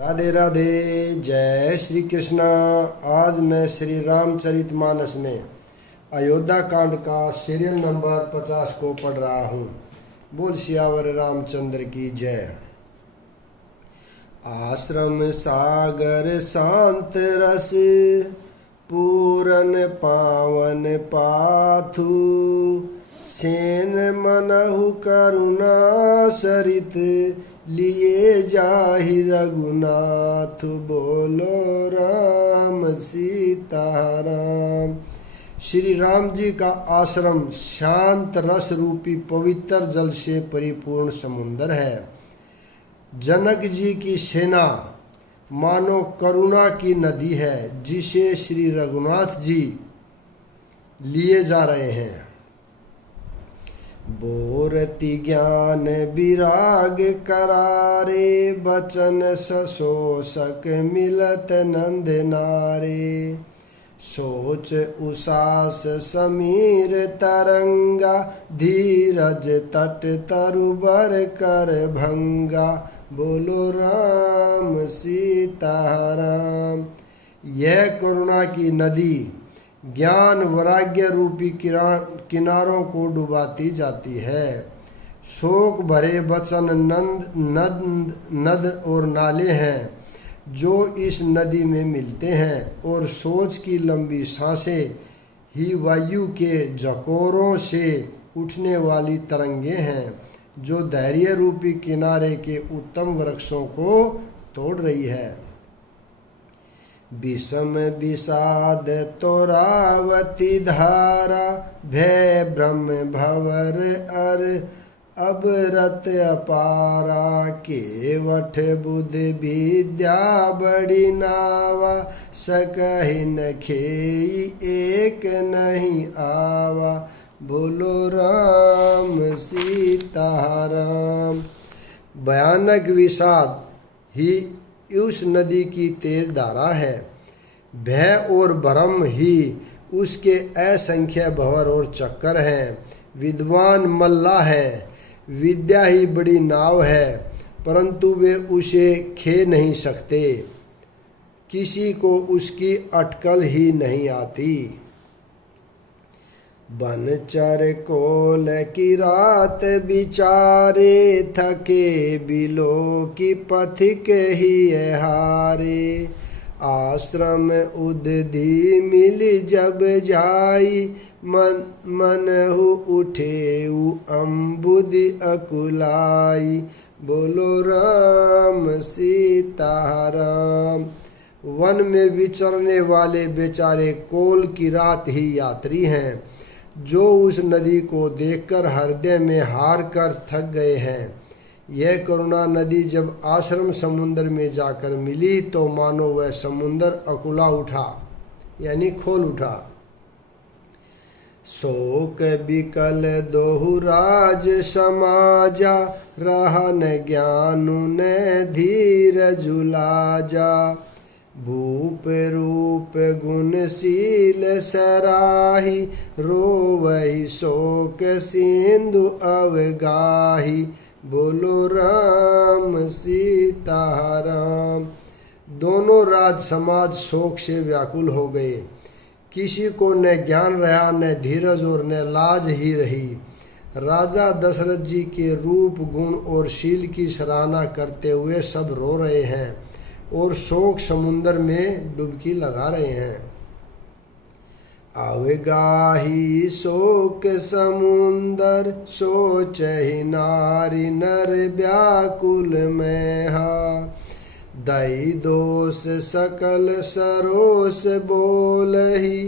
राधे राधे। जय श्री कृष्णा। आज मैं श्री रामचरितमानस में अयोध्या कांड का सीरियल नंबर 50 को पढ़ रहा हूँ। बोल सियावर रामचंद्र की जय। आश्रम सागर शांत रस पूरन पावन पाथु सेन मनहु करुणा सरित लिए जाहि रघुनाथ। बोलो राम सीताराम। श्री राम जी का आश्रम शांत रस रूपी पवित्र जल से परिपूर्ण समुद्र है। जनक जी की सेना मानो करुणा की नदी है जिसे श्री रघुनाथ जी लिए जा रहे हैं। बोरति ज्ञान विराग करारे बचन सशोषक मिलत नंद नारे। सोच उषास समीर तरंगा धीरज तट तरुबर कर भंगा। बोलो राम सीताराम। यह करुणा की नदी ज्ञान वैराग्य रूपी किनारों को डुबाती जाती है। शोक भरे वचन नद और नाले हैं जो इस नदी में मिलते हैं, और सोच की लंबी सांसें ही वायु के झकोरों से उठने वाली तरंगे हैं जो धैर्य रूपी किनारे के उत्तम वृक्षों को तोड़ रही है। विषम विषाद तोरावती धारा भय ब्रह्म भवर अर अबरत अपारा। केवट बुध विद्या बड़ी नावा सकहिन खेई एक नहीं आवा। बोलो राम सीताराम। भयानक विषाद ही उस नदी की तेज धारा है। भय और भ्रम ही उसके असंख्य भंवर और चक्कर हैं। विद्वान मल्लाह है, विद्या ही बड़ी नाव है, परंतु वे उसे खे नहीं सकते। किसी को उसकी अटकल ही नहीं आती। बनचर कोल की रात बिचारे थके बिलो की पथिक ही हारे। आश्रम उदधि मिली जब जाई मनहु उठे अम्बुदि अकुलाई। बोलो राम सीताराम। वन में विचरने वाले बेचारे कोल की रात ही यात्री हैं जो उस नदी को देखकर हृदय में हार कर थक गए हैं। यह करुणा नदी जब आश्रम समुद्र में जाकर मिली तो मानो वह समुद्र अकुला उठा, यानी खोल उठा। शोक बिकल दोहुराज समाजा रहन ज्ञानु ने धीर जुलाजा। भूप रूप गुणशील सराही रोवहि शोक सिंधु अवगाही। बोलो राम सीताराम। दोनों राज समाज शोक से व्याकुल हो गए। किसी को न ज्ञान रहा, न धीरज और न लाज ही रही। राजा दशरथ जी के रूप गुण और शील की सराहना करते हुए सब रो रहे हैं और शोक समुंदर में डुबकी लगा रहे हैं। अवगाही शोक समुंदर सोचहि नारी नर व्याकुल में हा। दई दोष सकल सरोस बोलहि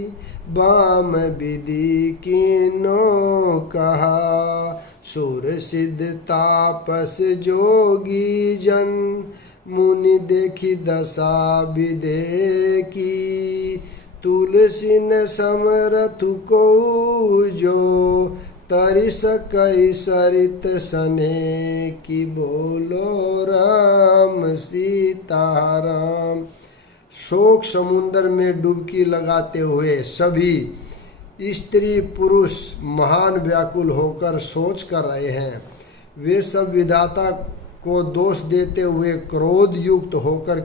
बाम विधि कीनो कहा। सुर सिद्ध तापस जोगी जन मुनि देखी दशा विदेखी। तुलसी न समरथु को जो तरि सकई सरित सने की। बोलो राम सीताराम। शोक समुद्र में डुबकी लगाते हुए सभी स्त्री पुरुष महान व्याकुल होकर सोच कर रहे हैं। वे सब विधाता को दोष देते हुए क्रोध युक्त होकर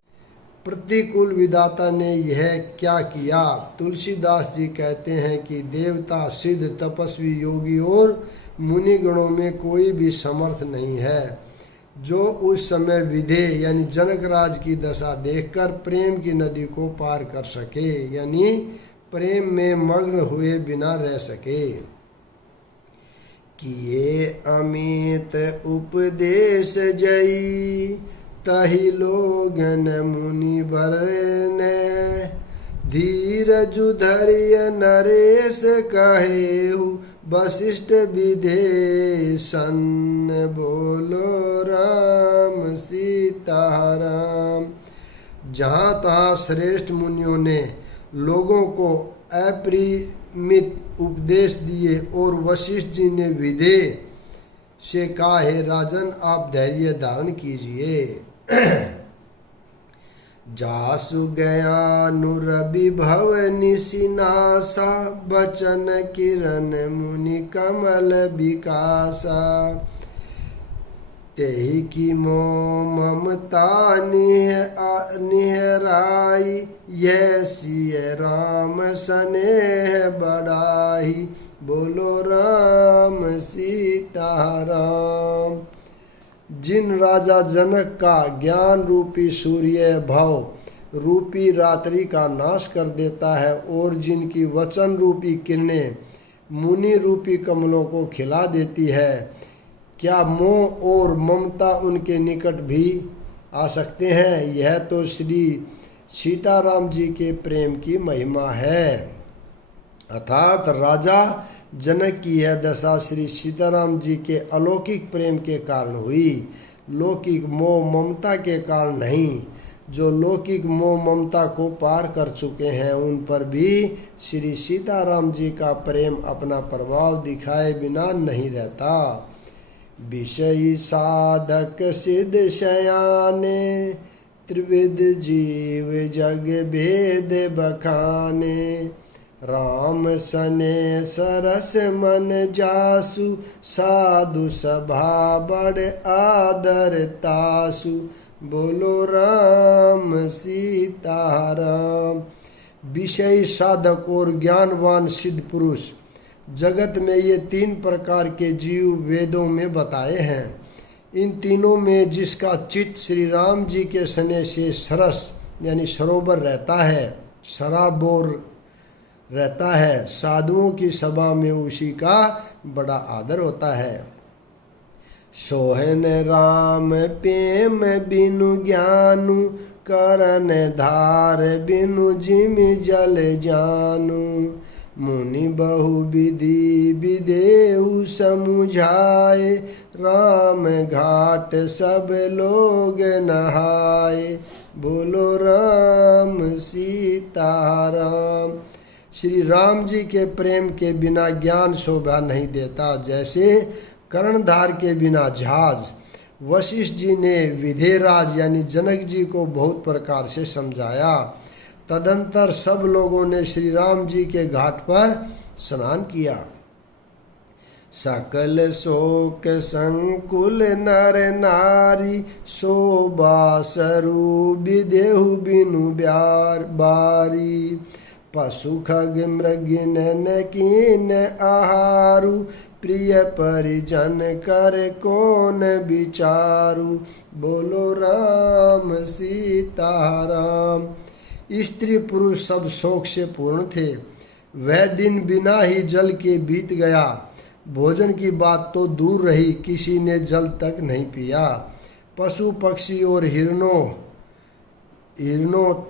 प्रतिकूल विधाता ने यह क्या किया। तुलसीदास जी कहते हैं कि देवता, सिद्ध, तपस्वी, योगी और मुनिगणों में कोई भी समर्थ नहीं है जो उस समय विधे यानी जनकराज की दशा देखकर प्रेम की नदी को पार कर सके, यानी प्रेम में मग्न हुए बिना रह सके। किए अमित उपदेश जई तहि लोगन मुनि बरने, धीरजु धरिय नरेश कहेहु वशिष्ठ विदेशन, बोलो राम सीताराम। जहाँ तहाँ श्रेष्ठ मुनियों ने लोगों को अपरिमित उपदेश दिए और वशिष्ठ जी ने विधेय से कहा, हे राजन आप धैर्य धारण कीजिए। जासु गयानुरवि भव निशिनासा, बचन किरण मुनि कमल विकासा, तेहि की मोह ममता निहराई, यह सिय राम स्नेह बढ़ाई, बोलो राम सीताराम। जिन राजा जनक का ज्ञान रूपी सूर्य भव रूपी रात्रि का नाश कर देता है और जिनकी वचन रूपी किरणें मुनि रूपी कमलों को खिला देती है, क्या मोह और ममता उनके निकट भी आ सकते हैं। यह तो श्री सीताराम जी के प्रेम की महिमा है। अर्थात राजा जनक की यह दशा श्री सीताराम जी के अलौकिक प्रेम के कारण हुई, लौकिक मोह ममता के कारण नहीं। जो लौकिक मोह ममता को पार कर चुके हैं उन पर भी श्री सीताराम जी का प्रेम अपना प्रभाव दिखाए बिना नहीं रहता। विषयी साधक सिद्ध शयाने, त्रिविध जीव जग भेद बखाने, राम सने सरस मन जासु, साधु सभा बड़ आदर तासु, बोलो राम सीताराम। विषयी साधक और ज्ञानवान सिद्ध पुरुष, जगत में ये तीन प्रकार के जीव वेदों में बताए हैं। इन तीनों में जिसका चित्त श्री राम जी के स्नेह से सरस यानी सरोवर रहता है, सराबोर रहता है, साधुओं की सभा में उसी का बड़ा आदर होता है। सोहन राम प्रेम बिनु ज्ञानु, करन धार बिनु जिम जल जानु, मुनि बहु विधि विदेहु समुझाए, राम घाट सब लोग नहाए, बोलो राम सीताराम। श्री राम जी के प्रेम के बिना ज्ञान शोभा नहीं देता, जैसे कर्णधार के बिना जहाज। वशिष्ठ जी ने विधेयराज यानी जनक जी को बहुत प्रकार से समझाया। तदंतर सब लोगों ने श्री राम जी के घाट पर स्नान किया। सकल शोक संकुल नर नारी, शोभा सरू विदेहु बिनु ब्यार बारी, पशु खग मृग नैन कीन आहारु, प्रिय परिजन कर कौन विचारु, बोलो राम सीताराम। स्त्री पुरुष सब शोक से पूर्ण थे। वह दिन बिना ही जल के बीत गया। भोजन की बात तो दूर रही, किसी ने जल तक नहीं पिया। पशु पक्षी और हिरणों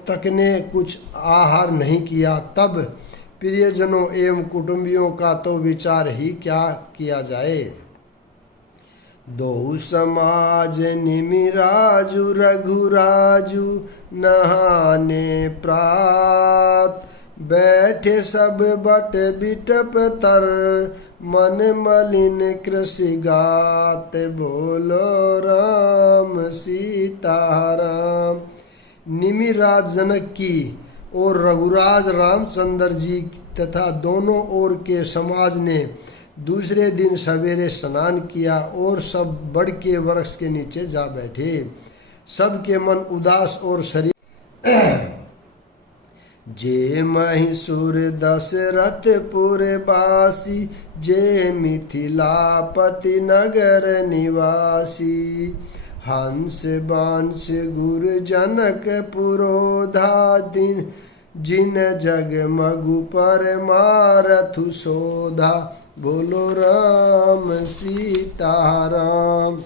तक ने कुछ आहार नहीं किया। तब प्रियजनों एवं कुटुंबियों का तो विचार ही क्या किया जाए। दो समाज निमिराजु रघुराजु, नहाने प्रात, बैठे सब बट बिटप तर, मन मलिन कृषि गात, बोलो राम सीताराम। निमिराज जनक की और रघुराज रामचंद्र जी तथा दोनों ओर के समाज ने दूसरे दिन सवेरे स्नान किया और सब बड़ के वृक्ष के नीचे जा बैठे। सबके मन उदास और शरीर जे महिषुर दशरथपुर बासी, जे मिथिलापति नगर निवासी। हंस बांस गुर जनक पुरोधा दिन, जिन जगमगु पर मारथु शोधा। बोलो राम सीताराम।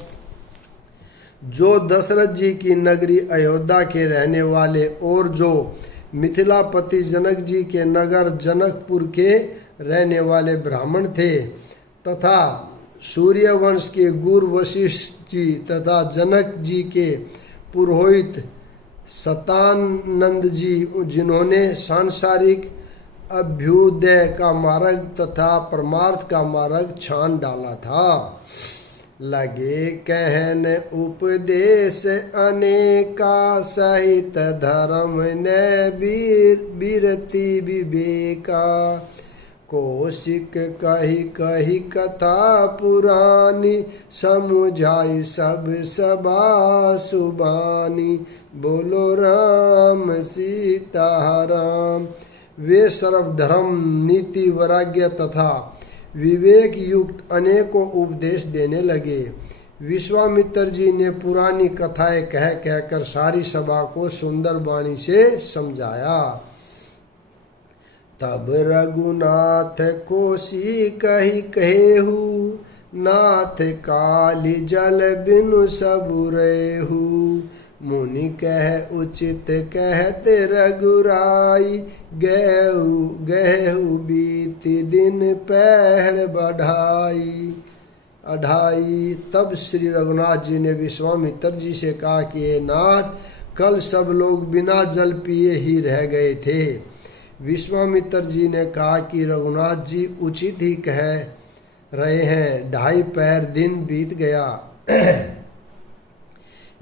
जो दशरथ जी की नगरी अयोध्या के रहने वाले और जो मिथिलापति जनक जी के नगर जनकपुर के रहने वाले ब्राह्मण थे, तथा सूर्यवंश के गुरु वशिष्ठ जी तथा जनक जी के पुरोहित सतानंद जी, जिन्होंने सांसारिक अभ्युदय का मार्ग तथा परमार्थ का मार्ग छान डाला था। लगे कहन उपदेश अनेका, सहित धर्म ने बिरति विवेका। कौशिक कही कही कथा पुरानी, समुझाई सब सभा सुबानी। बोलो राम सीताराम। वे सर्वधर्म नीति वैराग्य तथा विवेक युक्त अनेकों उपदेश देने लगे। विश्वामित्र जी ने पुरानी कथाएं कह कहकर सारी सभा को सुंदर वाणी से समझाया। तब रघुनाथ कोसी कही कहेहु, नाथ काली जल बिनु सबु रहेहु। मुनि कह उचित कहते रघुराई, गहु बीती दिन पहर अढ़ाई। तब श्री रघुनाथ जी ने विश्वामित्र जी से कहा कि हे नाथ, कल सब लोग बिना जल पिए ही रह गए थे। विश्वामित्र जी ने कहा कि रघुनाथ जी उचित ही कह रहे हैं, 2.5 पहर दिन बीत गया।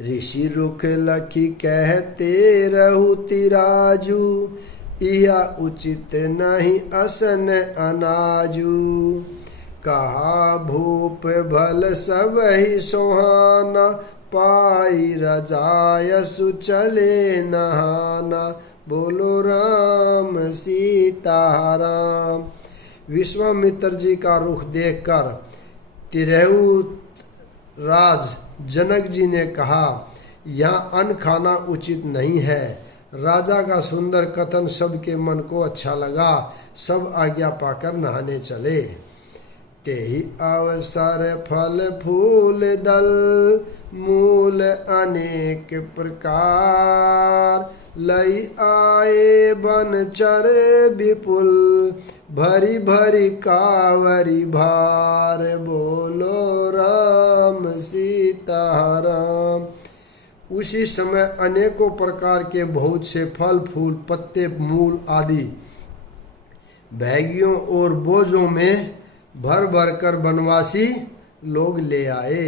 ऋषि रुख लखी कहते रहु तिराजू, इहा उचित नहीं असन अनाजू। कहा भूप भल सब ही सोहाना, पाई रजायसु चले नहाना। बोलो राम सीताराम। विश्वामित्र जी का रुख देखकर तिरहु राज जनक जी ने कहा, यहाँ अन्न खाना उचित नहीं है। राजा का सुंदर कथन सबके मन को अच्छा लगा। सब आज्ञा पाकर नहाने चले। तेहि अवसर फल फूल दल, मूल अनेक प्रकार। लई आए बन चर विपुल, भरी भरी कावरी भार। बोलो राम सीताराम। उसी समय अनेकों प्रकार के बहुत से फल फूल पत्ते मूल आदि बैगियों और बोझों में भर भर कर बनवासी लोग ले आए।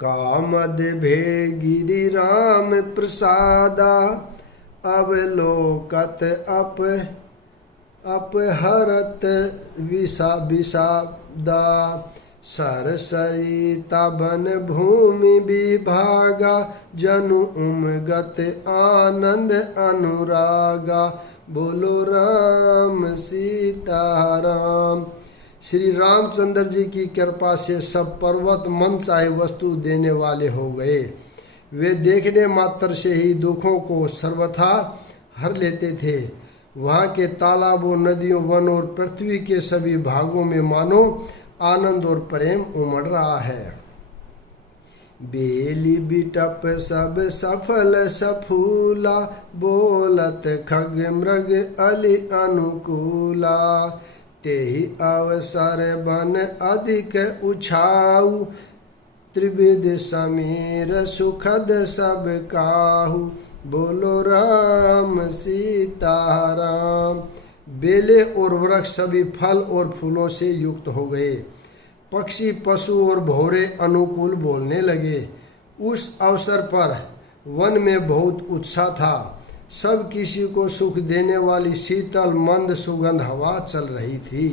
कामद भे गिरि राम प्रसादा, अवलोकत अपहरत विषादा। सरसरिता बन भूमि विभागा, जनु उमगत आनंद अनुरागा। बोलो राम सीताराम। श्री रामचंद्र जी की कृपा से सब पर्वत मन चाहे वस्तु देने वाले हो गए। वे देखने मात्र से ही दुखों को सर्वथा हर लेते थे। वहाँ के तालाबों, नदियों, वन और पृथ्वी के सभी भागों में मानो आनंद और प्रेम उमड़ रहा है। बेली बिटप सब सफल सफूला, बोलत खग मृग अली अनुकूला। तेहि अवसर बन अधिक उछाऊ, त्रिविध समीर सुखद सब काहू। बोलो राम सीताराम। बेले और वृक्ष सभी फल और फूलों से युक्त हो गए। पक्षी, पशु और भौरे अनुकूल बोलने लगे। उस अवसर पर वन में बहुत उत्साह था। सब किसी को सुख देने वाली शीतल मंद सुगंध हवा चल रही थी।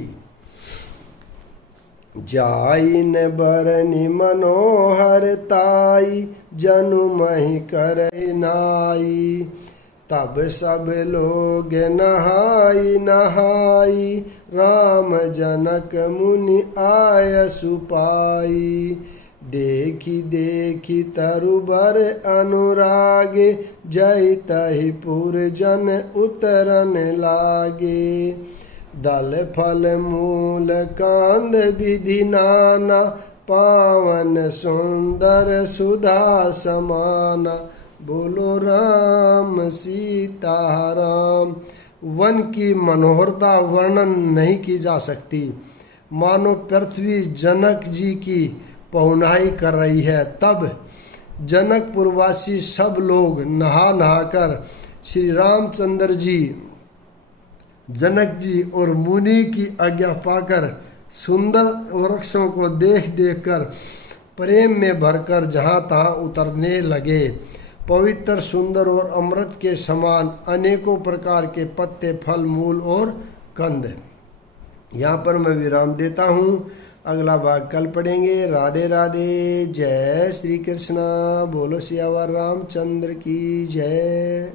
जाइन बरनि मनोहरताई जनु महि करई नाई। तब सब लोग नहाई नहाई राम जनक मुनि आय सुपाई। देखी देखी तरुबर अनुरागे जय तहि पुर जन उतरन लागे। दल फल मूल कांद विधि नाना पावन सुंदर सुधा समाना। बोलो राम सीता राम। वन की मनोहरता वर्णन नहीं की जा सकती, मानो पृथ्वी जनक जी की पहुनाई कर रही है। तब जनकपुरवासी सब लोग नहा नहाकर श्री रामचंद्र जी, जनक जी और मुनि की आज्ञा पाकर सुंदर वृक्षों को देख देख कर प्रेम में भरकर जहाँ तहाँ उतरने लगे। पवित्र सुंदर और अमृत के समान अनेकों प्रकार के पत्ते फल मूल और कंद। यहाँ पर मैं विराम देता हूँ, अगला भाग कल पढ़ेंगे। राधे राधे, जय श्री कृष्णा। बोलो सियावर रामचंद्र की जय।